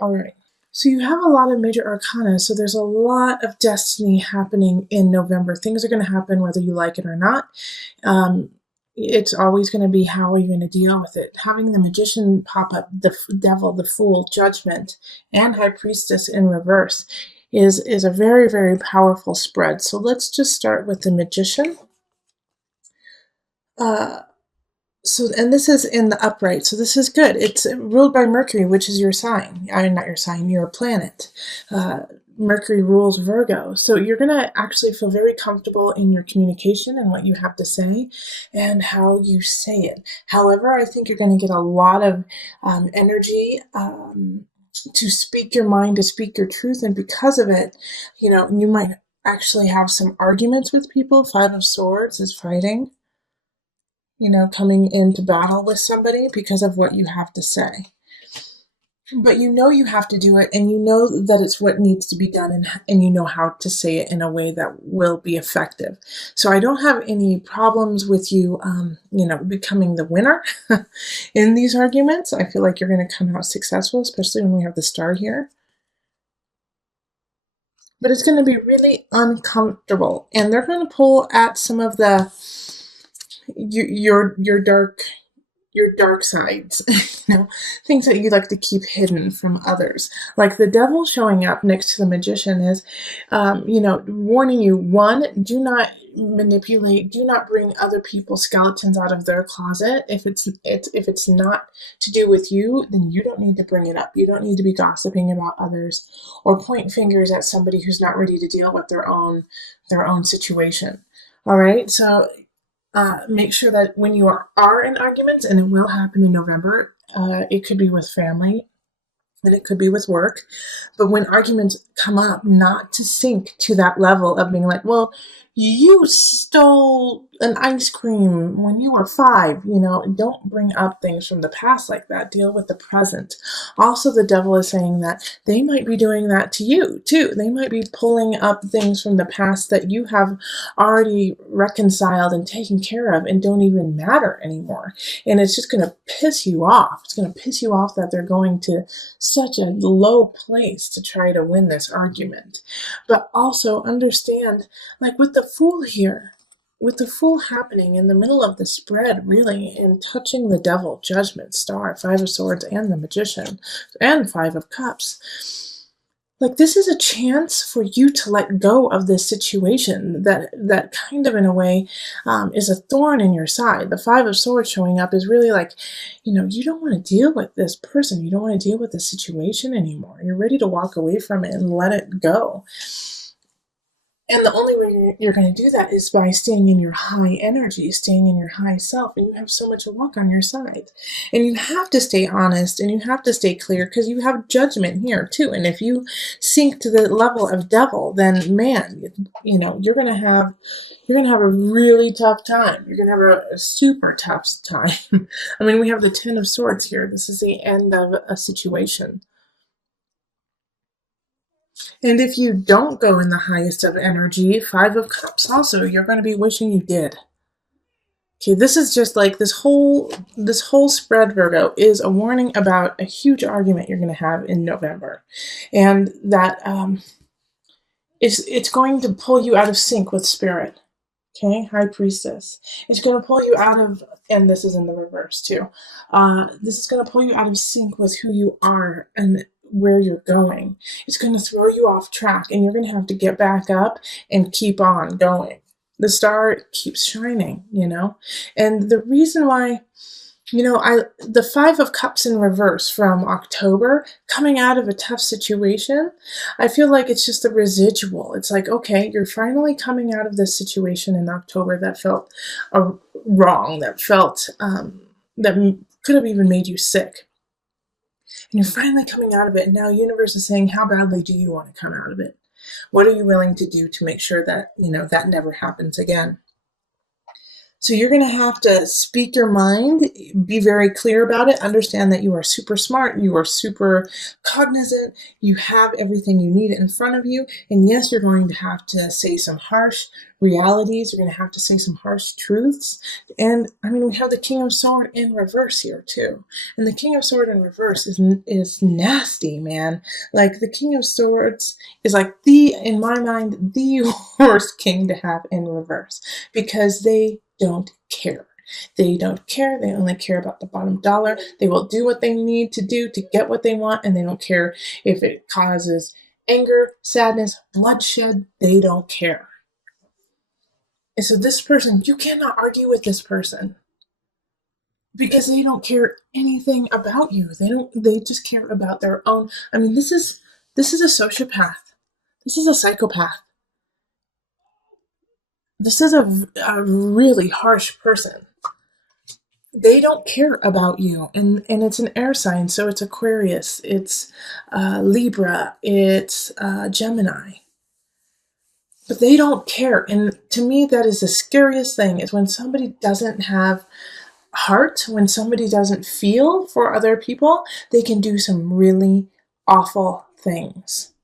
All right. So you have a lot of major arcana, so there's a lot of destiny happening in November. Things are going to happen whether you like it or not. It's always going to be, how are you going to deal with it? Having the Magician pop up, the Devil, the Fool, Judgment, and High Priestess in reverse is a very, very powerful spread. So let's just start with the Magician. And this is in the upright, so this is good. It's ruled by Mercury, which is your sign. I mean, not your sign, your planet. Mercury rules Virgo. So you're going to actually feel very comfortable in your communication and what you have to say and how you say it. However, I think you're going to get a lot of energy to speak your mind, to speak your truth. And because of it, you might actually have some arguments with people. Five of Swords is fighting. Coming into battle with somebody because of what you have to say. But you have to do it, and you know that it's what needs to be done, and you know how to say it in a way that will be effective. So I don't have any problems with you, becoming the winner in these arguments. I feel like you're going to come out successful, especially when we have the star here. But it's going to be really uncomfortable, and they're going to pull at some of the your dark sides, things that you like to keep hidden from others. Like the Devil showing up next to the Magician is, warning you, one, do not manipulate, do not bring other people's skeletons out of their closet. If it's not to do with you, then you don't need to bring it up. You don't need to be gossiping about others or point fingers at somebody who's not ready to deal with their own situation. All right, so make sure that when you are in arguments, and it will happen in November, it could be with family and it could be with work, but when arguments come up, not to sink to that level of being like, well, you stole an ice cream when you were 5, don't bring up things from the past like that. Deal with the present. Also, the Devil is saying that they might be doing that to you too. They might be pulling up things from the past that you have already reconciled and taken care of and don't even matter anymore. And it's just going to piss you off. It's going to piss you off that they're going to such a low place to try to win this argument. But also understand, like with the Fool here, with the Fool happening in the middle of the spread, really, and touching the Devil, Judgment, Star, Five of Swords, and the Magician, and Five of Cups, like this is a chance for you to let go of this situation that kind of, in a way, is a thorn in your side. The Five of Swords showing up is really like, you don't want to deal with this person. You don't want to deal with the situation anymore. You're ready to walk away from it and let it go. And the only way you're going to do that is by staying in your high energy, staying in your high self, and you have so much luck on your side. And you have to stay honest, and you have to stay clear, because you have Judgment here too. And if you sink to the level of Devil, then man, you're going to have a really tough time. You're going to have a super tough time. I mean, we have the Ten of Swords here. This is the end of a situation. And if you don't go in the highest of energy, Five of Cups also, you're going to be wishing you did. Okay, this is just like this whole spread, Virgo, is a warning about a huge argument you're going to have in November. And that it's going to pull you out of sync with spirit. Okay, High Priestess. It's going to pull you out of, and this is in the reverse too, this is going to pull you out of sync with who you are and where you're going. It's going to throw you off track, and you're going to have to get back up and keep on going. The star keeps shining, and the reason why, the Five of Cups in reverse from October, coming out of a tough situation, I feel like it's just a residual. It's like, okay, you're finally coming out of this situation in October that felt wrong, that felt, that could have even made you sick. And you're finally coming out of it, and now universe is saying, how badly do you want to come out of it? What are you willing to do to make sure that, that never happens again? So you're going to have to speak your mind, be very clear about it, understand that you are super smart, you are super cognizant, you have everything you need in front of you. And yes, you're going to have to say some harsh realities, you're going to have to say some harsh truths. And I mean, we have the King of Sword in reverse here too. And the King of Sword in reverse is nasty, man. Like the King of Swords is like in my mind, the worst king to have in reverse, because they don't care. They don't care. They only care about the bottom dollar. They will do what they need to do to get what they want, and they don't care if it causes anger, sadness, bloodshed. They don't care. And so this person, you cannot argue with this person because they don't care anything about you. They just care about their own. I mean, this is a sociopath. This is a psychopath. This is a really harsh person. They don't care about you, and it's an air sign, so it's Aquarius, it's Libra, it's Gemini, but they don't care. And to me, that is the scariest thing, is when somebody doesn't have heart, when somebody doesn't feel for other people, they can do some really awful things.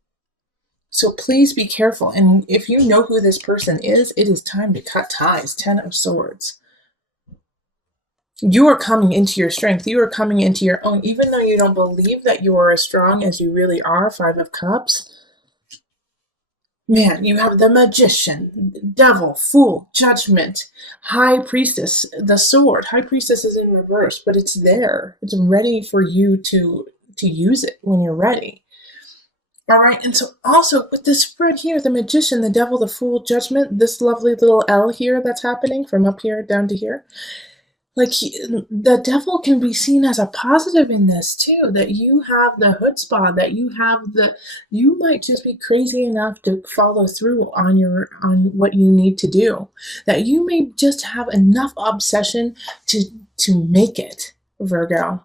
So please be careful, and if you know who this person is, it is time to cut ties. 10 of Swords. You are coming into your strength. You are coming into your own. Even though you don't believe that you are as strong as you really are, 5 of Cups, man, you have the Magician, Devil, Fool, Judgment, High Priestess, the Sword. High Priestess is in reverse, but it's there. It's ready for you to use it when you're ready. All right, and so also with this spread here, the Magician, the Devil, the Fool, Judgment, this lovely little L here that's happening from up here down to here, like the devil can be seen as a positive in this too, that you have the chutzpah, that you might just be crazy enough to follow through on what you need to do, that you may just have enough obsession to make it, Virgo.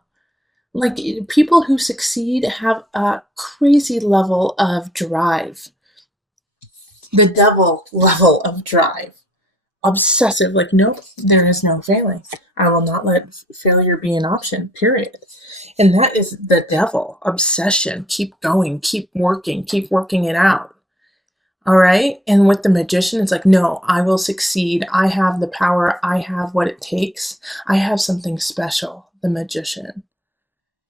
Like people who succeed have a crazy level of drive, the devil level of drive. Obsessive, like, nope, there is no failing. I will not let failure be an option, period. And that is the devil. Obsession. Keep going, keep working it out. All right. And with the Magician, it's like, no, I will succeed. I have the power. I have what it takes. I have something special, the Magician.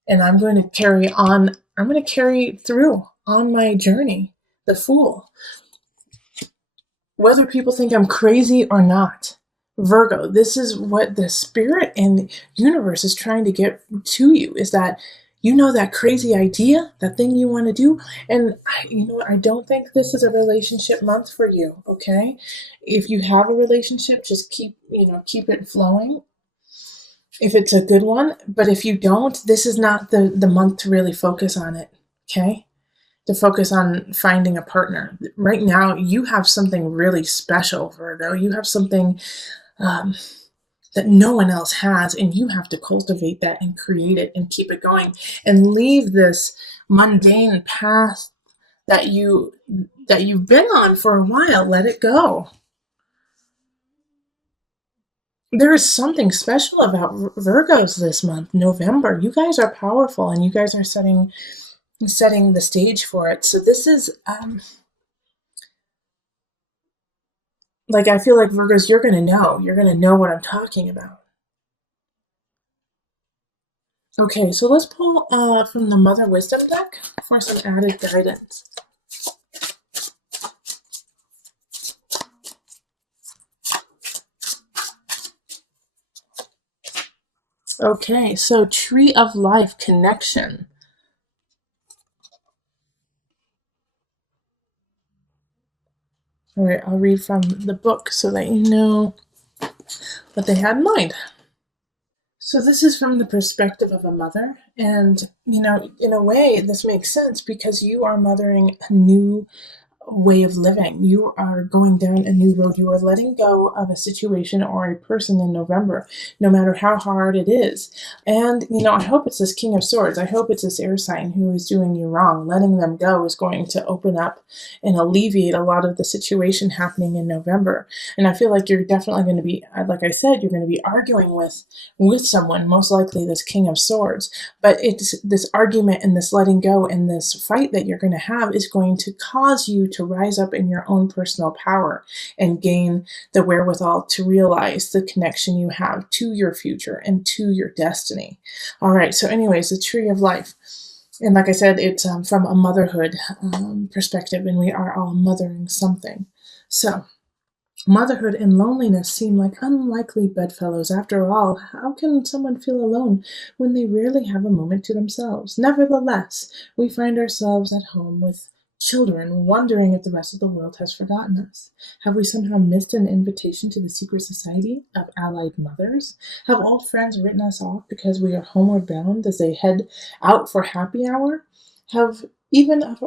And I'm going to carry through on my journey, the Fool. Whether people think I'm crazy or not. Virgo, this is what the spirit and universe is trying to get to you, is that you know that crazy idea, that thing you want to do. And I don't think this is a relationship month for you, okay? If you have a relationship, just keep it flowing if it's a good one. But if you don't, this is not the month to really focus on it, okay? To focus on finding a partner. Right now, you have something really special, Virgo. You have something that no one else has, and you have to cultivate that and create it and keep it going and leave this mundane path that you've been on for a while. Let it go. There is something special about Virgos this month, November. You guys are powerful, and you guys are setting the stage for it. So this is like, I feel like Virgos, you're going to know what I'm talking about. Okay, so let's pull from the Mother Wisdom deck for some added guidance. Okay, so Tree of Life connection. All right, I'll read from the book so that you know what they had in mind. So this is from the perspective of a mother, and in a way this makes sense because you are mothering a new way of living. You are going down a new road. You are letting go of a situation or a person in November, no matter how hard it is. And, I hope it's this King of Swords. I hope it's this air sign who is doing you wrong. Letting them go is going to open up and alleviate a lot of the situation happening in November. And I feel like you're definitely going to be, like I said, you're going to be arguing with someone, most likely this King of Swords. But it's this argument and this letting go and this fight that you're going to have is going to cause you to rise up in your own personal power and gain the wherewithal to realize the connection you have to your future and to your destiny. All right, so anyways, the tree of life. And like I said, it's from a motherhood perspective, and we are all mothering something. So motherhood and loneliness seem like unlikely bedfellows. After all, how can someone feel alone when they rarely have a moment to themselves? Nevertheless, we find ourselves at home with children, wondering if the rest of the world has forgotten us. Have we somehow missed an invitation to the secret society of allied mothers? Have old friends written us off because we are homeward bound as they head out for happy hour? Have even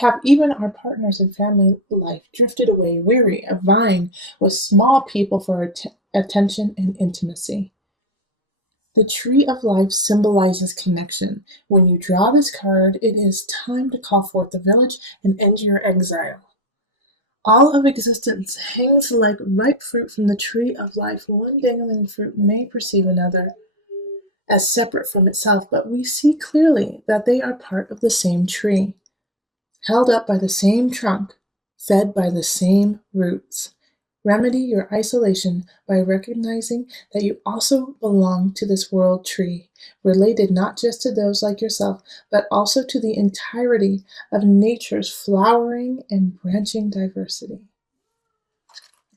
have even our partners in family life drifted away, weary of vying with small people for attention and intimacy? The tree of life symbolizes connection. When you draw this card, it is time to call forth the village and end your exile. All of existence hangs like ripe fruit from the tree of life. One dangling fruit may perceive another as separate from itself, but we see clearly that they are part of the same tree, held up by the same trunk, fed by the same roots. Remedy your isolation by recognizing that you also belong to this world tree, related not just to those like yourself, but also to the entirety of nature's flowering and branching diversity.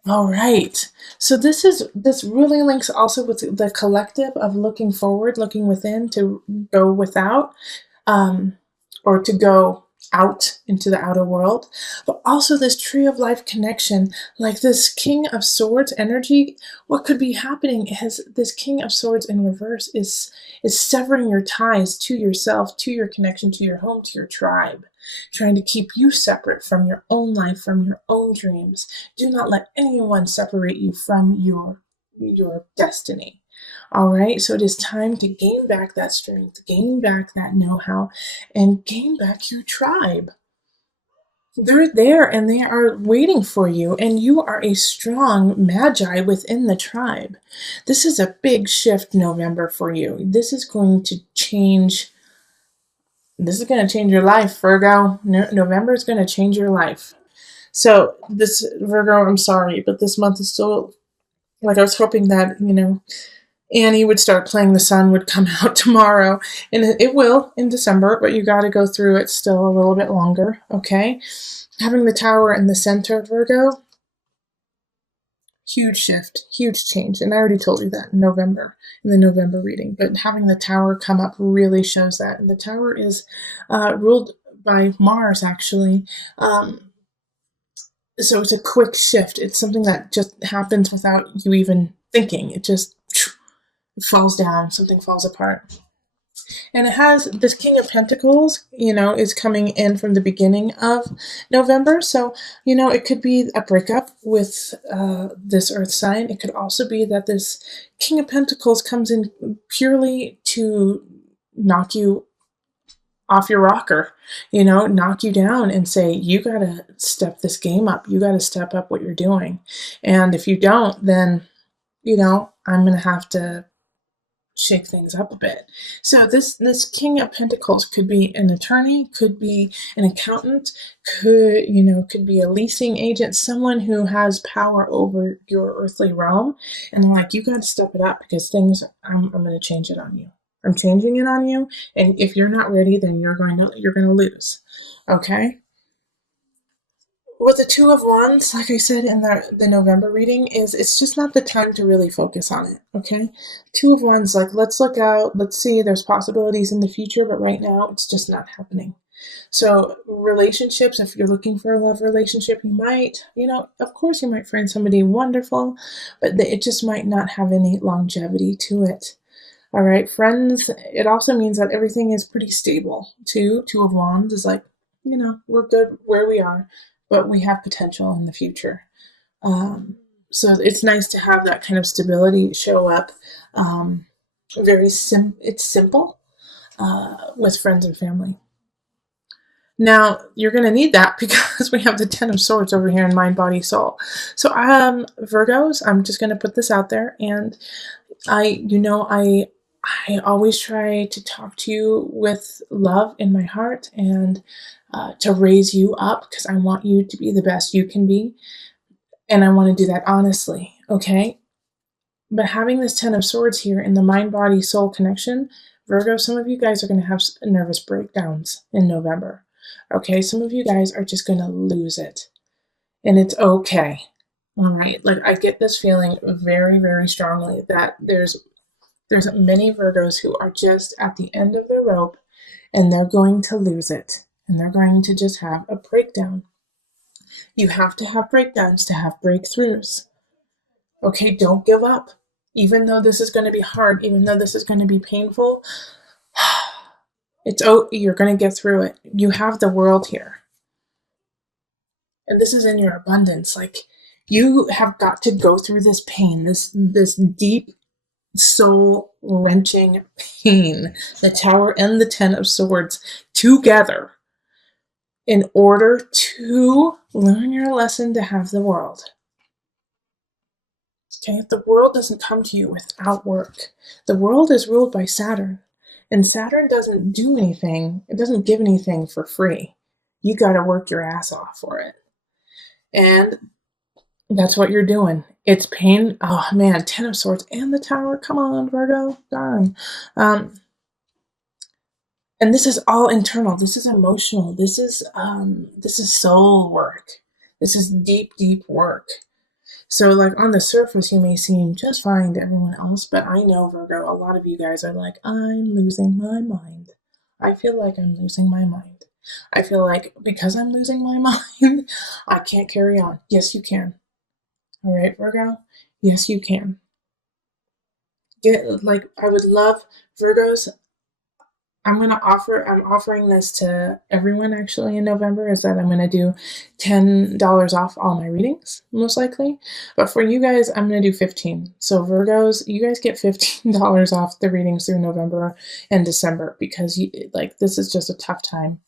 All right. So this really links also with the collective of looking forward, looking within to go without, or to go out into the outer world, but also this tree of life connection, like this King of Swords energy. What could be happening is this King of Swords in reverse is severing your ties to yourself, to your connection, to your home, to your tribe, trying to keep you separate from your own life, from your own dreams. Do not let anyone separate you from your destiny. All right, so it is time to gain back that strength, gain back that know-how, and gain back your tribe. They're there and they are waiting for you, and you are a strong magi within the tribe. This is a big shift November for you. This is going to change. This is going to change your life, Virgo. November is going to change your life. So this Virgo, I'm sorry, but this month is still like I was hoping that Annie would start playing The Sun would come out tomorrow, and it will in December, but you got to go through it still a little bit longer, okay? Having the Tower in the center, Virgo, huge shift, huge change, and I already told you that in the November reading, but having the Tower come up really shows that, and the Tower is ruled by Mars, actually. So it's a quick shift. It's something that just happens without you even thinking. It just falls down, something falls apart. And it has this King of Pentacles, is coming in from the beginning of November. So, it could be a breakup with this earth sign. It could also be that this King of Pentacles comes in purely to knock you off your rocker, knock you down and say, you got to step this game up. You got to step up what you're doing. And if you don't, then, I'm going to have to shake things up a bit. So this King of Pentacles could be an attorney, could be an accountant, could be a leasing agent, someone who has power over your earthly realm. And like, you got to step it up because I'm going to change it on you. I'm changing it on you. And if you're not ready, then you're going to lose. Okay? With the Two of Wands, like I said in the November reading, it's just not the time to really focus on it, okay? Two of Wands, like, let's look out, let's see, there's possibilities in the future, but right now, it's just not happening. So relationships, if you're looking for a love relationship, you might, of course you might find somebody wonderful, but it just might not have any longevity to it. All right, friends, it also means that everything is pretty stable, too. Two of Wands is like, we're good where we are. but we have potential in the future. So it's nice to have that kind of stability show up. Um, it's simple with friends and family. Now, you're going to need that because we have the Ten of Swords over here in mind, body, soul. So, Virgos, I'm just going to put this out there. And I always try to talk to you with love in my heart and to raise you up because I want you to be the best you can be. And I want to do that honestly, okay? But having this Ten of Swords here in the mind, body, soul connection, Virgo, some of you guys are going to have nervous breakdowns in November. Okay, some of you guys are just going to lose it. And it's okay. All right, like I get this feeling very, very strongly that there's many Virgos who are just at the end of their rope and they're going to lose it. And they're going to just have a breakdown. You have to have breakdowns to have breakthroughs. Okay, don't give up. Even though this is going to be hard, even though this is going to be painful, you're going to get through it. You have the world here. And this is in your abundance. Like, you have got to go through this pain, this deep, soul wrenching pain, the Tower and the Ten of Swords together in order to learn your lesson to have the world. Okay, the world doesn't come to you without work. The world is ruled by Saturn, and Saturn doesn't do anything, it doesn't give anything for free. You got to work your ass off for it. And that's what you're doing. It's pain. Oh man, Ten of Swords and the Tower. Come on, Virgo. Darn. And this is all internal. This is emotional. This is soul work. This is deep, deep work. So, like, on the surface, you may seem just fine to everyone else, but I know, Virgo, a lot of you guys are like, I'm losing my mind. I feel like I'm losing my mind. I feel like because I'm losing my mind, I can't carry on. Yes, you can. All right, Virgo? Yes, you can. I would love, Virgos, I'm offering this to everyone actually in November, is that I'm going to do $10 off all my readings, most likely. But for you guys, I'm going to do 15. So Virgos, you guys get $15 off the readings through November and December because this is just a tough time.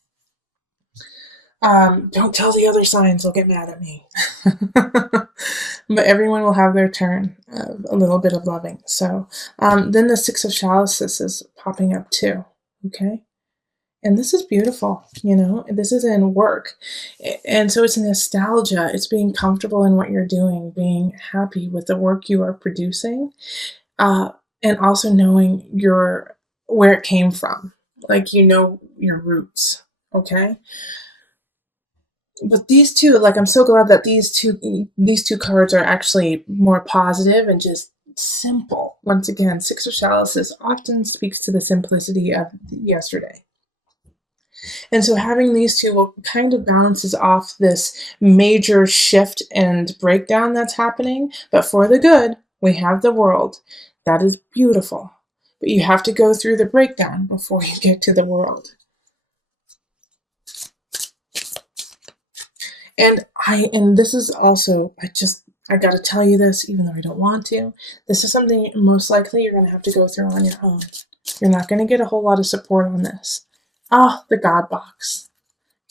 Don't tell the other signs, they'll get mad at me. But everyone will have their turn of a little bit of loving. So then the Six of Chalices is popping up too. Okay. And this is beautiful, this is in work. And so it's nostalgia. It's being comfortable in what you're doing, being happy with the work you are producing, and also knowing where it came from. Like, your roots. Okay. But these two, I'm so glad that these two cards are actually more positive and just simple. Once again, Six of Chalices often speaks to the simplicity of yesterday. And so having these two will kind of balances off this major shift and breakdown that's happening. But for the good, we have the world. That is beautiful. But you have to go through the breakdown before you get to the world. And this is also, I got to tell you this, even though I don't want to. This is something most likely you're going to have to go through on your own. You're not going to get a whole lot of support on this. The God box.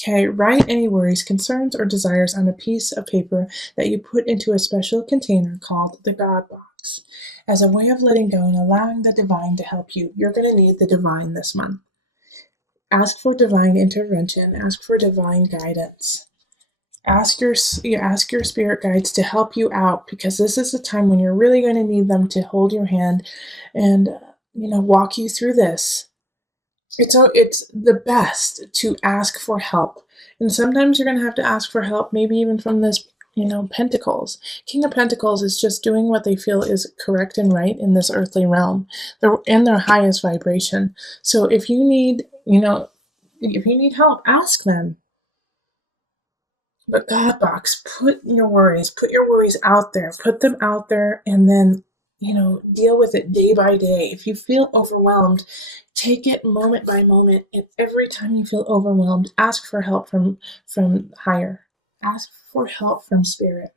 Okay, write any worries, concerns, or desires on a piece of paper that you put into a special container called the God box. As a way of letting go and allowing the divine to help you, you're going to need the divine this month. Ask for divine intervention. Ask for divine guidance. Ask your spirit guides to help you out, because this is the time when you're really going to need them to hold your hand and walk you through this. It's the best to ask for help, and sometimes you're going to have to ask for help, maybe even from this Pentacles. King of Pentacles is just doing what they feel is correct and right in this earthly realm. They're in their highest vibration. So if you need help, ask them. But God box, put your worries out there, and then, deal with it day by day. If you feel overwhelmed, take it moment by moment. And every time you feel overwhelmed, ask for help from higher. Ask for help from spirit.